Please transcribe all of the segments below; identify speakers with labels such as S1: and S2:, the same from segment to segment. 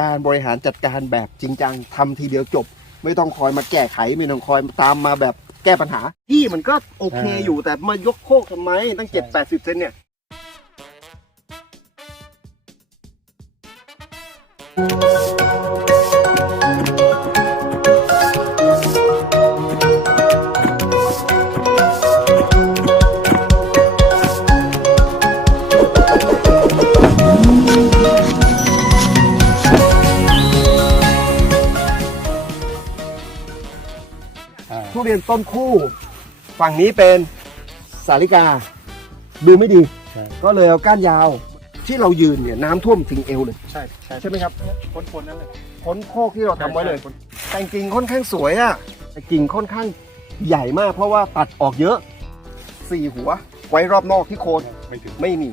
S1: การบริหารจัดการแบบจริงจังทำทีเดียวจบ ไม่ต้องคอยมาแก้ไขไม่ต้องคอยตามมาแบบแก้ปัญหา ที่มันก็โอเคอยู่แต่มายกโคกทำไมตั้งเจ็ดแปดสิบเซนเนี่ย
S2: อ่า
S1: เรียนต้นคู่ ฝั่งนี้เป็นสาลิกา ดูไม่ดี
S2: ใช่
S1: ก็เลยเอาก้านยาว ที่เรายืนเนี่ยน้ำท่วมถึงเอวเลย
S2: ใช่ใช่
S1: ใช่ไหมครับ
S2: พ้นพ้นนั่นเลย
S1: พ้นโคกที่เราทำไว้เลย
S2: ใช่
S1: แต่งกิ่งค่อนข้างสวยอะแต่กิ่งค่อนข้างใหญ่มาก เพราะว่าตัดออกเยอะสี่หัว ไว้รอบนอกที่โคน
S2: ไม่ถึง
S1: ไม่มี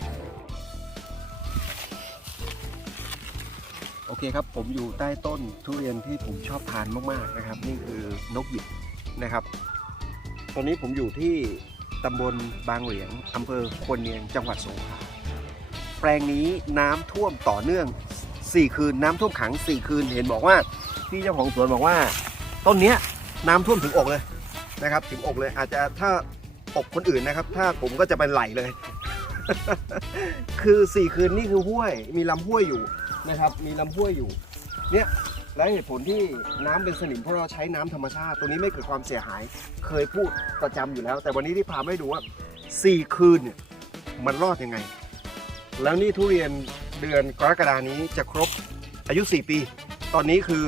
S1: โอเคครับ ผมอยู่ใต้ต้นทุเรียนที่ผมชอบทานมาก ๆ นะครับ นี่คือนกหยิบ นะครับ ตอนนี้ผมอยู่ที่ตำบลบางเหลียงอำเภอควนเนียงจังหวัดสงขลาแปลงนี้น้ำท่วมต่อเนื่อง 4 คืนน้ำท่วมขัง 4 คืนเห็นบอกว่าพี่เจ้าของสวนบอกว่า ต้นเนี้ยน้ำท่วมถึงอกเลยนะครับ ถึงอกเลยอาจจะถ้าอกคนอื่นนะครับ ถ้าผมก็จะเป็นไหลเลย คือ 4 คืนนี่คือห้วย มีลำห้วยอยู่นะครับ มีลำห้วยอยู่ เนี่ย และเหตุผลที่น้ำเป็นสนิมเพราะเราใช้น้ำธรรมชาติตัวนี้ไม่เกิดความเสียหาย เคยพูดประจำอยู่แล้ว แต่วันนี้ที่พามาให้ดูว่า 4 คืนเนี่ยมันรอดยังไง แล้วนี่ทุเรียนเดือนกรกฎานี้จะครบอายุ 4 ปี ตอนนี้คือ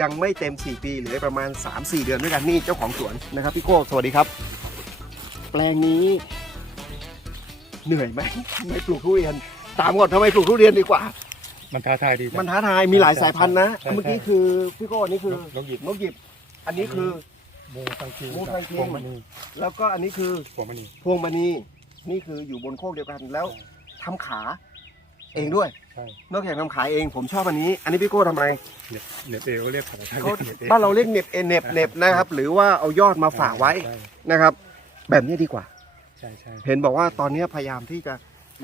S1: ยังไม่เต็ม 4 ปีเหลือประมาณ 3-4 เดือนด้วยกันนี่เจ้าของสวนนะครับพี่โก้สวัสดีครับ แปลงนี้เหนื่อยไหมไมปลูกทุเรียน ตามก่อนทำไมปลูกทุเรียนดีกว่า
S2: มันท้าทายดี
S1: มันท้าทายมีหลายสายพันธุ์นะ
S2: ใช่ใช่
S1: เมื่อกี้คือพี่โก้อันนี้คือ
S2: นกหยิบ
S1: นกหยิบ อันนี้คือ
S2: มูทังคี
S1: มูทังคี
S2: พวงมณี
S1: แล้วก็อันนี้คือ
S2: พวงมณี
S1: พวงมณีนี่คืออยู่บนโคกเดียวกันแล้วทำขาเองด้วย
S2: ใช่
S1: นอกจากทำขายเองผมชอบอันนี้ อันนี้พี่โก้ทำอะไร
S2: เน็บเน็บเอวเรียกภาษาไทย
S1: เขา
S2: เน็บเอว
S1: บ้านเราเรียกเหน็บเอเน็บเหน็บนะครับ หรือว่าเอายอดมาฝากไว้
S2: ใช่
S1: นะครับ แบบนี้ดีกว่า
S2: ใช่ใช่
S1: เห็นบอกว่าตอนนี้พยายามที่จะ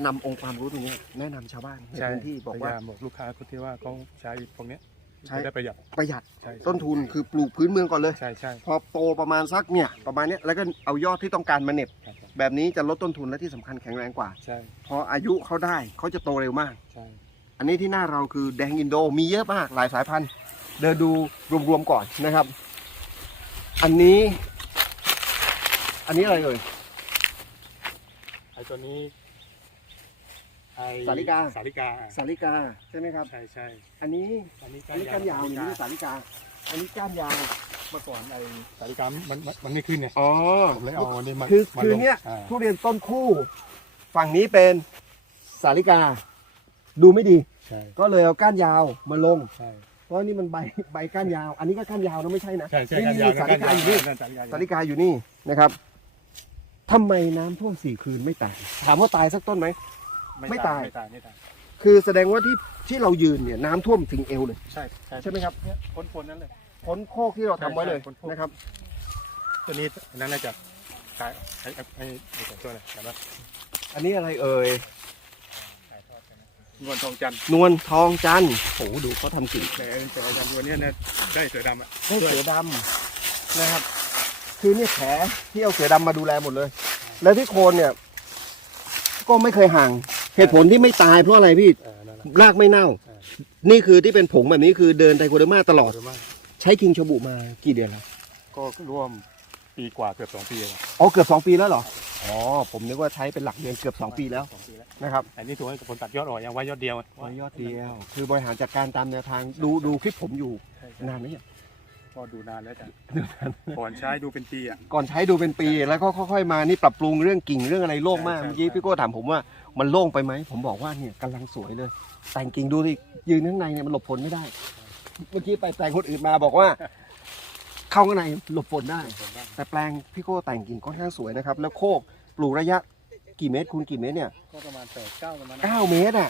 S1: นำองค์ความรู้ตรงนี้แนะนำชาวบ้านใน
S2: ใช่
S1: พื้นที่บอก
S2: พ
S1: ว่าย
S2: ยายามบอกลูกค้าคนที่ว่าเขาใช้พวกเนี้ย
S1: ใช้
S2: จะได้ประหยัด
S1: ประหยัด
S2: ใช่
S1: ต้นทุนคือปลูกพื้นเมืองก่อนเลย
S2: ใช่ใช่
S1: พอโตประมาณสักเนี่ยประมาณเนี้ยแล้วก็เอายอดที่ต้องการมาเหน็บ
S2: ครับ
S1: แบบนี้จะลดต้นทุนและที่สำคัญแข็งแรงกว่า
S2: ใช่
S1: พออายุเขาได้เขาจะโตเร็วมาก
S2: ใช่
S1: อันนี้ที่หน้าเราคือแดงอินโดมีเยอะมากหลายสายพันธุ์ เดินดูรวมๆก่อนนะครับ อันนี้ อันนี้อะไรเอ่ย
S2: ไอ้ตัวนี้ ไอ้
S1: สาลิกา
S2: สาลิกา
S1: สาลิกาใช่ไหมครับ
S2: ใช่ใช่
S1: อันนี้
S2: อันนี้
S1: อันนี้ก้านยาวอย่างนี้สาลิกา อันนี้ก้านยาว
S2: เมื่อก่อนไอ้สาลิกามันมันมันไม่ขึ้นเนี่ย
S1: อ๋อ
S2: ผมเลยเอาอันนี้มา
S1: คือ
S2: มา
S1: คือ
S2: ลง
S1: เนี่ย
S2: อ่า
S1: ทุเรียนต้นคู่ ฝั่งนี้เป็นสาลิกา ดูไม่ดี
S2: ใช่
S1: ก็เลยเอาก้านยาวมาลง
S2: ใช่
S1: เพราะนี่มันใบใบก้านยาว อันนี้ก็ก้านยาวนะไม่ใช่นะ
S2: ใช่ใช่
S1: นี่
S2: ก้านยาว
S1: นี่สาลิกาอยู่นี่
S2: นั่นสาลิกา
S1: สาลิกาอยู่นี่นะครับทำไมน้ำท่วมสี่คืนไม่ตาย ถามว่าตายสักต้นไหม ไม่ตาย
S2: ไม่ตายไม่ตาย
S1: คือแสดงว่าที่ที่เรายืนเนี่ยน้ำท่วมถึงเอวเลย
S2: ใช่ใช่
S1: ใช่ไหมครับ
S2: เนี่ยพ้นพ้นนั่นเลย
S1: พ้นโคกที่เราทำไว้เลย
S2: ใช่ใช่พ้นโคก
S1: นะครับ
S2: ตัวนี้นั่นน่าจะขายไอ้ไอ้ไอ้ไอ้ตัวอะไรแต่ว่า
S1: อันนี้อะไรเอ่ย
S2: นวลทองจันทร์
S1: นวลทองจันทร์โอ้โหดูเขาทำกิ่ง
S2: แต่แต่อาจารย์ตัวเนี้ยเนี่ยได้เสือดำอะ
S1: ได้เสือดำนะครับ คือเนี่ยแผลที่เอาเสือดำมาดูแลหมดเลย แล้วที่โคนเนี่ย ก็ไม่เคยห่าง เหตุผลที่ไม่ตายเพราะอะไรพี่
S2: เออนั่นแหละ
S1: รากไม่เน่า
S2: เออ
S1: นี่คือที่เป็นผงแบบนี้คือเดินไทโคเดอร์มาตลอด
S2: เยะมาก
S1: ใช้คิงชบุมากี่เดือนแล้ว
S2: ก็ร่วมปีกว่าเกือบสองปีแล้ว
S1: อ๋อเกือบสองปีแล้วเหรออ๋อผมนึกว่าใช้เป็นหลักเดือนเกือบสองปีแล้ว
S2: สองปีแล้ว
S1: นะครับ
S2: อันนี้ถูกให้ผลตัดยอดอ่อนยังไว้ยอดเดียว
S1: อ๋อยอดเดียวคือบริหารจัดการตามแนวทางดูดูคลิปผมอยู่
S2: ใช่
S1: นานไหมเนี่ย
S2: ก็ดูนานแล้วจ้ะก่อนใช้ดูเป็นปีอะ
S1: ก่อนใช้ดูเป็นปีแล้วก็ค่อยๆมานี่ปรับปรุงเรื่องกิ่งเรื่องอะไรโล่งมาก
S2: ใช่ใช่
S1: เมื่อกี้พี่โก้ถามผมว่ามันโล่งไปไหมผมบอกว่าเนี่ยกำลังสวยเลย แต่งกิ่งดูสิยืนข้างในเนี่ยมันหลบฝนไม่ได้ เมื่อกี้ไปแต่งคนอื่นมาบอกว่า เข้าข้างในหลบฝนได้
S2: ผมว่า
S1: แต่แปลงพี่โก้แต่งกิ่งค่อนข้างสวยนะครับ แล้วโคกปลูกระยะกี่เมตรคูณกี่เมตรเนี่ย
S2: ก็ประมาณแปดเก้าประมาณนั้น
S1: เก้าเมตรอะ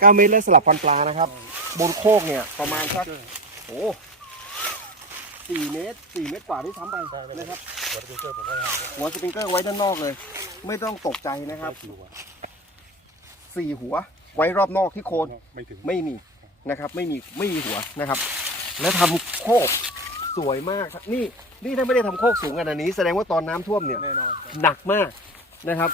S1: เก้าเมตรแล้วสลับฟันปลานะครับ บนโคกเนี่ยประมาณสักโอ้ สี่เมตรสี่เมตรกว่าด้วยซ้ำไปนะครับ
S2: หัวตะเกียบผมก็ทำ
S1: หัวสปริงเกอร์ไว้ด้านนอกเลย ไม่ต้องตกใจนะครับ
S2: สี่หัว
S1: สี่หัว ไว้รอบนอกที่โคน
S2: ไม่ถึง
S1: ไม่มีนะครับ ไม่มีไม่มีหัวนะครับ แล้วทำโคกสวยมากครับนี่นี่ถ้าไม่ได้ทำโคกสูงขนาดนี้แสดงว่าตอนน้ำท่วมเนี่ย
S2: แน่นอน
S1: หนักมากนะครับ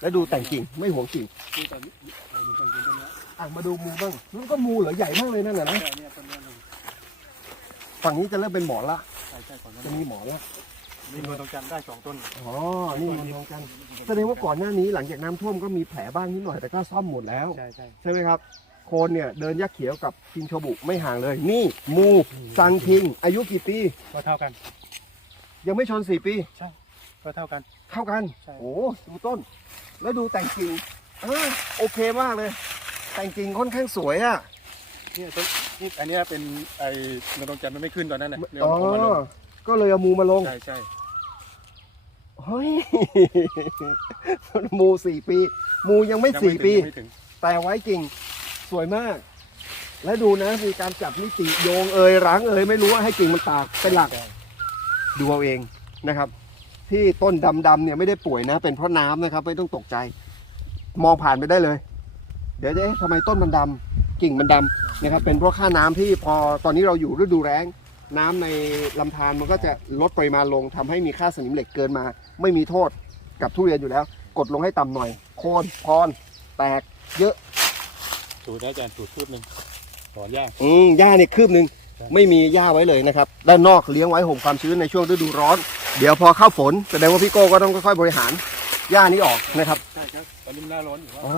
S1: แล้วดูแต่งกิ่งไม่หวงกิ่ง
S2: ที่ตอนนี้เราดูกันต้นนี้
S1: อะมาดูมูบ้างนั่นก็มูเหรอใหญ่มากเลยนั่นน่ะนะ
S2: ใช่เนี่ยต้นนี้
S1: ฝั่งนี้จะเริ่มเป็นหมอนละ
S2: ใช่ใช่ก่อน
S1: จะมีหมอนละ
S2: นี่มันต้องจำได้สองต้น
S1: อ๋อนี่มันมองกันแสดงว่าก่อนหน้านี้หลังจากน้ำท่วมก็มีแผลบ้างนิดหน่อยแต่ก็ซ่อมหมดแล้ว
S2: ใช่ใช่
S1: ใช่ไหมครับ โคนเนี่ยเดินยักษ์เขียวกับคิงโชบุไม่ห่างเลย นี่มูซังคิง อายุกี่ปี
S2: ก็เท่ากัน
S1: ยังไม่ชนสี่ปี
S2: ก็เท่ากัน
S1: เท่ากัน
S2: ใช่
S1: โอ้ดูต้น แล้วดูแต่งกิ่งอ่าโอเคมากเลย แต่งกิ่งค่อนข้างสวยอะ
S2: เนี่ยต้น นี่อันเนี้ยเป็นไอ้มันต้องจำมันไม่ขึ้นตอนนั้นน่ะเดี๋ยว
S1: อ๋อ
S2: เอามาลง
S1: ก็เลยเอามูมาลง
S2: ใช่ใช่
S1: เฮ้ย มูสี่ปี มูยังไม่
S2: ยัง
S1: สี่
S2: ถึง
S1: ปี
S2: ยังไม่ถึง
S1: แต่ไว้กิ่งสวยมาก และดูนะ มีการจับนิติโยงเอ่ยรั้งเอ่ยไม่รู้ว่าให้กิ่งมันตากเป็นหลัก ดูเอาเองนะครับ ที่ต้นดำๆเนี่ยไม่ได้ป่วยนะ เป็นเพราะน้ำนะครับ ไม่ต้องตกใจ มองผ่านไปได้เลย เดี๋ยวจะเอ๊ะทำไมต้นมันดำ กิ่งมันดำนะครับเป็นเพราะค่าน้ำที่พอตอนนี้เราอยู่ฤดูแล้ง น้ำในลำธารมันก็จะลดปริมาณลงทำให้มีค่าสนิมเหล็กเกินมา ไม่มีโทษกับทุเรียนอยู่แล้ว กดลงให้ต่ำหน่อย โคนพรแตกเยอะ
S2: สูตรนะอาจารย์สูตรพูดหนึ่งถอนยาก
S1: อืมหญ้าเนี่ยคืบหนึ่ง
S2: ใช่
S1: ไม่มีหญ้าไว้เลยนะครับด้านนอกเลี้ยงไว้ห่มความชื้นในช่วงฤดูร้อน เดี๋ยวพอเข้าฝนแสดงว่าพี่โก้ก็ต้องค่อยๆบริหารหญ้านี้ออกนะครับ
S2: ใช่ครับตอนนี้มันหน้าร้อนอยู่ว่า
S1: อ๋อ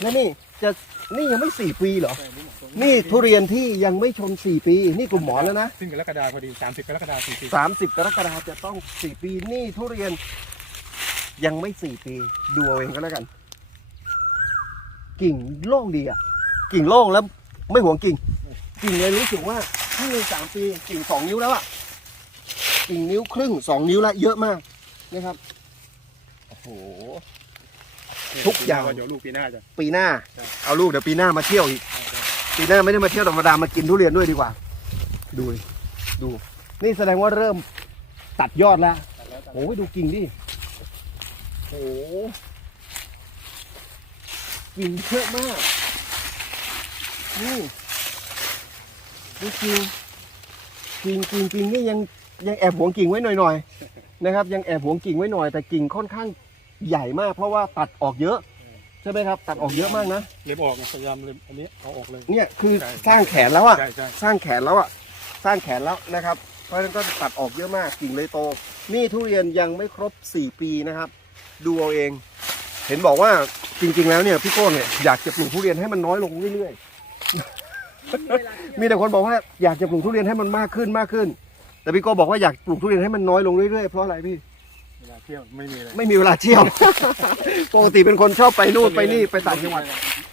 S1: แล้วนี่ จะนี่ยังไม่สี่ปีเหรอ
S2: ใช่นี่หมด
S1: นี่ทุเรียนที่ยังไม่ชนสี่ปี นี่กลุ่มหมอนแล้วนะ
S2: ซึ่งกรกฎาคมพอดีสามสิบกรกฎาคมสี่ปี
S1: สามสิบกรกฎาคมจะต้องสี่ปี นี่ทุเรียนยังไม่สี่ปี ดูเอาเองก็แล้วกัน กิ่งโล่งดีอะ กิ่งโล่งแล้วไม่หวงกิ่ง กิ่งเลยรู้สึกว่าถ้าเลยสามปีกิ่งสองนิ้วแล้วอะ กิ่งนิ้วครึ่งสองนิ้วละเยอะมากนะครับ โอ้โห ทุกอย่าง
S2: เดี๋ยวลูกปีหน้าจะ
S1: ปีหน้า
S2: ใช่
S1: เอาลูกเดี๋ยวปีหน้ามาเที่ยวอีก ปีหน้าไม่ได้มาเที่ยวธรรมดามากินทุเรียนด้วยดีกว่า ดูดิดู นี่แสดงว่าเริ่มตัดยอดแล้ว โอ้ยดูกิ่งดิ โอ้โหกิ่งเยอะมากนี่ดูกิ่งกิ่งกิ่งกิ่งนี่ยังยังแอบหวงกิ่งไว้หน่อยๆนะครับ ยังแอบหวงกิ่งไว้หน่อย แต่กิ่งค่อนข้าง ใหญ่มากเพราะว่าตัดออกเยอะใช่ไหมครับ ตัดออกเยอะมากนะ
S2: เล็บออกไงพยายามเล็บอันนี้เอาออกเลย
S1: เนี่ยคือ
S2: ใช่
S1: สร้างแขนแล้วอะ
S2: ใช่ใช่
S1: สร้างแขนแล้วอะสร้างแขนแล้วนะครับ เพราะฉะนั้นก็ตัดออกเยอะมากกิ่งเลยโต นี่ทุเรียนยังไม่ครบ 4 ปีนะครับ ดูเอาเอง เห็นบอกว่าจริง ๆ แล้วเนี่ยพี่โก้เนี่ยอยากจะปลูกทุเรียนให้มันน้อยลงเรื่อยๆ มีแต่คนบอกว่าอยากจะปลูกทุเรียนให้มันมากขึ้นมากขึ้น แต่พี่โก้บอกว่าอยากปลูกทุเรียนให้มันน้อยลงเรื่อยๆเพราะอะไรพี่
S2: เวลาเที่ยวไม่มีเลย
S1: ไม่มีเวลาเที่ยว ปกติเป็นคนชอบไปนู่นไปนี่ไปต่างจังหวัด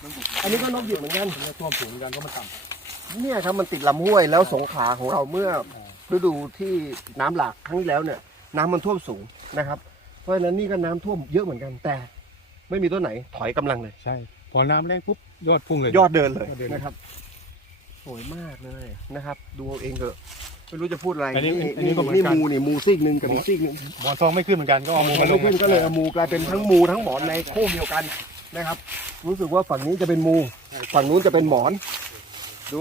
S2: มันบุก
S1: อันนี้ก็นกหยิบเหมือนกัน
S2: มันท่วมสูงเหมือนกันเพราะมันต่ำ
S1: เนี่ยครับมันติดลำห้วยแล้วสงขลาของเราเมื่อฤดูที่น้ำหลากครั้งที่แล้วเนี่ย น้ำมันท่วมสูงนะครับ เพราะฉะนั้นนี่ก็น้ำท่วมเยอะเหมือนกันแต่ ไม่มีต้นไหนถอยกำลังเลย
S2: ใช่ พอน้ำแรงปุ๊บยอดพุ่งเลย
S1: ยอดเดินเลย
S2: ยอดเดินเลย
S1: นะครับสวยมากเลยนะครับ ดูเอาเองเถอะ ไม่รู้จะพูดอะไร
S2: อันนี้
S1: นี่
S2: อันนี้
S1: นี่
S2: ก็เหมือน
S1: นี่
S2: กัน
S1: มูนี่มูซีกหนึ่งกับอีกซีกหนึ่ง
S2: หมอนทองไม่ขึ้นเหมือนกันก็เอามูมาล
S1: ไม่
S2: ง
S1: ขึ้นก็เลยเอามูกลายเป็นทั้งมูทั้งหมอนในโค้งเดียวกันนะครับ รู้สึกว่าฝั่งนี้จะเป็นมู ฝั่งนู้นจะเป็นหมอน ดู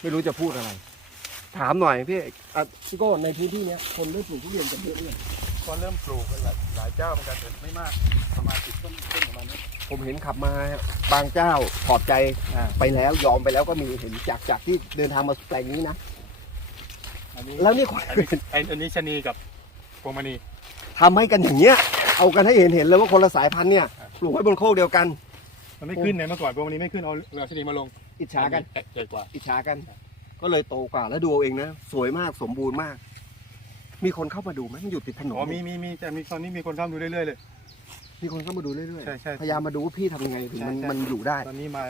S1: ไม่รู้จะพูดอะไร ถามหน่อยพี่อะพี่โก้ในพื้นที่เนี้ยคนเริ่มปลูกทุเรียนกันเยอะเนี่ย
S2: ก็เริ่มปลูกกันหลายหลายเจ้าเหมือนกันแต่ไม่มากประมาณสิบต้นต้นประมาณนี้
S1: ผมเห็นขับมาบางเจ้าขอบใจ
S2: อ่า
S1: ไปแล้วยอมไปแล้วก็มีเห็นจากจากที่เดินทางมาแปลงนี้นะ
S2: อันนี้
S1: แล้วนี่คน
S2: อันนี้อันอันนี้ชะนีกับพวงมณี
S1: ทำให้กันอย่างเงี้ย เอากันให้เห็นเห็นเลยว่าคนละสายพันธุ์เนี่ยปลูกไว้บนโคกเดียวกัน
S2: มันไม่ขึ้นในเมื่อก่อนพวงมณีไม่ขึ้นเอาเอาชะนีมาลง
S1: อิจฉากัน
S2: ใหญ่กว่า
S1: อิจฉากัน ก็เลยโตกว่าแล้วดูเอาเองนะ สวยมากสมบูรณ์มาก มีคนเข้ามาดูไหมมันอยู่ติดถนน
S2: อ๋อมีมีมีแต่มีตอนนี้มีคนเข้าดูเรื่อยๆเลย
S1: มีคนเข้ามาดูเรื่อย
S2: ใช่ใช่
S1: ๆพยายามมาดูว่าพี่ทำยังไงถึงมัน
S2: ใช่ใช่
S1: มันอยู่ได้
S2: ตอนนี้มา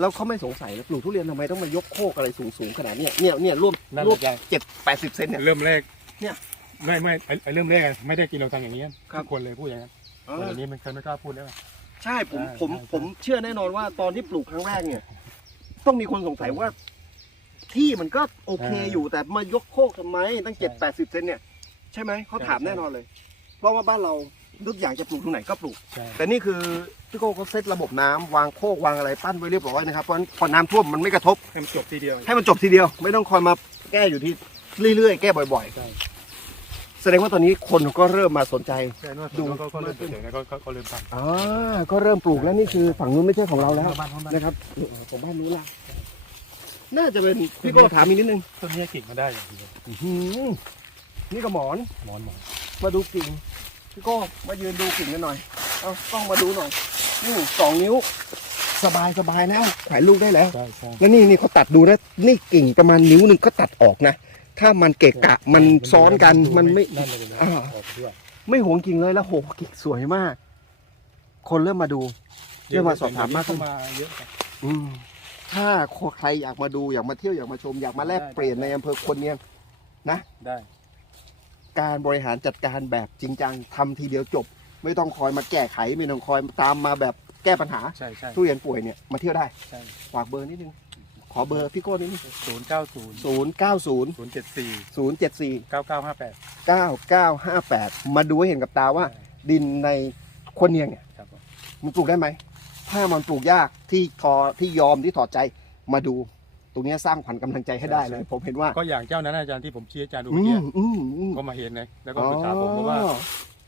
S1: แล้วเขาไม่สงสัยแล้วปลูกทุเรียนทำไมต้องมายกโคกอะไรสูงๆขนาดเนี้ยเนี่ยเนี่ยร่วม
S2: นั่น
S1: ร่วม
S2: แหละ
S1: เจ็ดแปดสิบเซนเนี่ย
S2: เริ่มแรก
S1: เนี่ย
S2: ไม่ไม่ไอ้ไอ้เริ่มแรกอะไม่ได้กินเราทางอย่างนี้
S1: ครับ
S2: ทุกคนเลยพูดอย่างนั้นแต่อันนี้มันเคยไม่กล้าพูดแล้ว
S1: ใช่ผม
S2: ใช่
S1: ผม
S2: ใช่
S1: ผมเชื่อแน่นอนว่าตอนที่ปลูกครั้งแรกเนี่ย ต้องมีคนสงสัยว่า ที่มันก็โอเคอยู่แต่มายกโคกทำไม ตั้งเจ็ดแปดสิบเซนเนี่ย ใช่ไหมเขาถามแน่นอนเลย เพราะว่าบ้านเรานึกอยากจะปลูกตรงไหนก็ปลูก
S2: ใช่
S1: แต่นี่คือพี่โก้เขาเซตระบบน้ำวางโคกวางอะไรปั้นไว้เรียบร้อยนะครับเพราะฉะนั้นพอน้ำท่วมมันไม่กระทบ
S2: ให้มันจบทีเดียว
S1: ให้มันจบทีเดียว ไม่ต้องคอยมาแก้อยู่ที่เรื่อยๆ แก้บ่อย
S2: ใช่
S1: ๆ แสดงว่าตอนนี้คนก็เริ่มมาสนใจ
S2: ใช่นวด
S1: ดู
S2: ดูเขาก็เริ่มเฉยๆแล้วก็ก็ก็เริ่มทำ
S1: อ่าก็เริ่มปลูกแล้วนี่คือฝั่งนู้นไม่ใช่ของเราแล้ว
S2: บ้านของบ้าน
S1: นะครับเออของบ้านนู้นละน่าจะเป็นพี่โก้ถามอีกนิดนึง
S2: ต้นนี้กิ่งมาได้อย่างเดียว
S1: อื้อหือ นี่ก็หมอน
S2: หมอนหมอน
S1: มาดูกิ่งพี่โก้มายืนดูกิ่งกันหน่อย เอากล้องมาดูหน่อยนี่สองนิ้ว สบายสบายแล้วแขวนลูกได้แล้ว
S2: ใช่ใช่
S1: แล้วนี่นี่เขาตัดดูนะ นี่กิ่งประมาณนิ้วหนึ่งก็ตัดออกนะ ถ้ามันเกะกะมันซ้อนกันมันไม่
S2: นั่นเลยนะ
S1: อ่า
S2: ออกด้วย
S1: ไม่หวงกิ่งเลยแล้วโหกิ่งสวยมาก คนเริ่มมาดู เรียกว่าสอบถามมากขึ้
S2: เข้าน มาเยอะครับ
S1: อืมถ้าใครอยากมาดูอยากมาเที่ยวอยากมาชมอยากมาแลกเปลี่ยนในอำเภอคนเนียง
S2: ได้
S1: การบริหารจัดการแบบจริงจังทำทีเดียวจบ ไม่ต้องคอยมาแก้ไขไม่ต้องคอยตามมาแบบแก้ปัญหา
S2: ใช่ใช่
S1: ทุเรียนป่วยเนี่ยมาเที่ยวได้
S2: ใช่
S1: ฝากเบอร์นิดนึงขอเบอร์พี่โก้นิดนึง
S2: ศูนย์เก้าศูนย์
S1: ศูนย์เก้าศูนย์
S2: ศูนย์เจ็ดสี่
S1: ศูนย์เจ็ดสี่
S2: เก้าเก้าห้าแปด
S1: เก้าเก้าห้าแปดมาดูให้เห็นกับตาว่า ดินในคนเนียงเนี่ย
S2: ครับผม
S1: มันปลูกได้ไหม ถ้ามันปลูกยากที่ทอที่ยอมที่ถอดใจมาดู ตรงเนี้ยสร้างขวัญกำลังใจให้ได้เลย ผมเห็นว่า
S2: ก็อย่างเจ้านั้นอาจารย์ที่ผมชี้อาจารย์ดู
S1: อื
S2: เมื่อกี้
S1: มอืมอืม
S2: ก็มาเห็นนะแล้วก็ปรึกษาผมเพราะว่า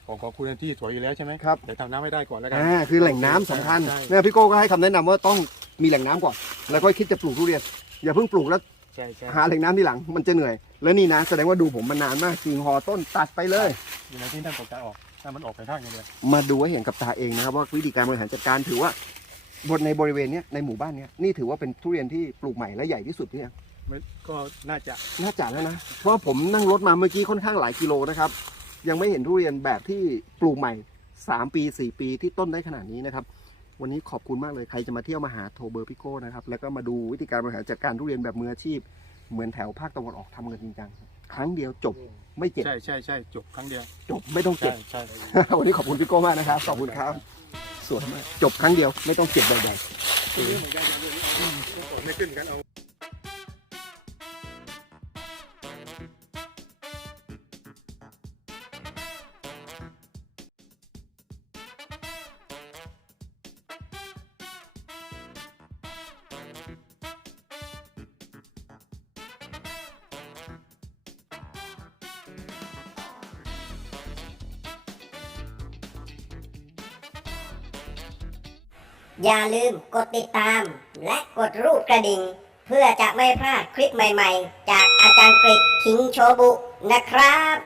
S2: ของของคุณที่สวยอยู่แล้วใช่ไหม
S1: ครับ
S2: เดี๋ยวทำน้ำไม่ได้ก่อนแล้วกั
S1: อ่าคือแหล่งน้ำสำคัญ
S2: ใช่
S1: เนี่ยพี่โก้ก็ให้คำแนะนำว่าต้องมีแหล่งน้ำก่อน แล้วก็คิดจะปลูกทุเรียน อย่าเพิ่งปลูกแล้ว
S2: ใช่ใช่
S1: หาแหล่งน้ำที่หลังมันจะเหนื่อย แล้วนี่นะแสดงว่าดูผมมานานมากกิ่งหอต้นตัดไปเลย
S2: อยู่ในที่นั่นผมจะออกถ้ามันออกไปข้างอย่างเดียว
S1: มาดูให้เห็นกับตาเองนะครับว่าวิธีการบริหารจัดการถือว่า บนในบริเวณเนี้ยในหมู่บ้านเนี้ยนี่ถือว่าเป็นทุเรียนที่ปลูกใหม่และใหญ่ที่สุดที่ยัง
S2: ไม่ก็น่าจะ
S1: น่าจะแล้วนะเพราะว่าผมนั่งรถมาเมื่อกี้ค่อนข้างหลายกิโลนะครับ ยังไม่เห็นทุเรียนแบบที่ปลูกใหม่ 3 ปี 4 ปีที่ต้นได้ขนาดนี้นะครับ วันนี้ขอบคุณมากเลยใครจะมาเที่ยวมาหาโทรเบอร์พิโก้นะครับแล้วก็มาดูวิธีการบริหารจัดการทุเรียนแบบมืออาชีพ เหมือนแถวภาคตะวันออกทำกันจริงจังครั้งเดียวจบไม่เจ็บ
S2: ใช่ใช่ใช่จบครั้งเดียว
S1: จบไม่ต้องเจ็
S2: ใช่
S1: บ
S2: ใช่
S1: วันนี้ขอบคุณพี่โก้มากนะครับขอบคุณครับ สวยมากจบครั้งเดียวไม่ต้องเก็บใด
S2: ไม่ขึ้นกันเอา
S3: อย่าลืมกดติดตาม และกดรูปกระดิ่ง เพื่อจะไม่พลาดคลิปใหม่ๆ จากอาจารย์กริกคิงโชบุนะครับ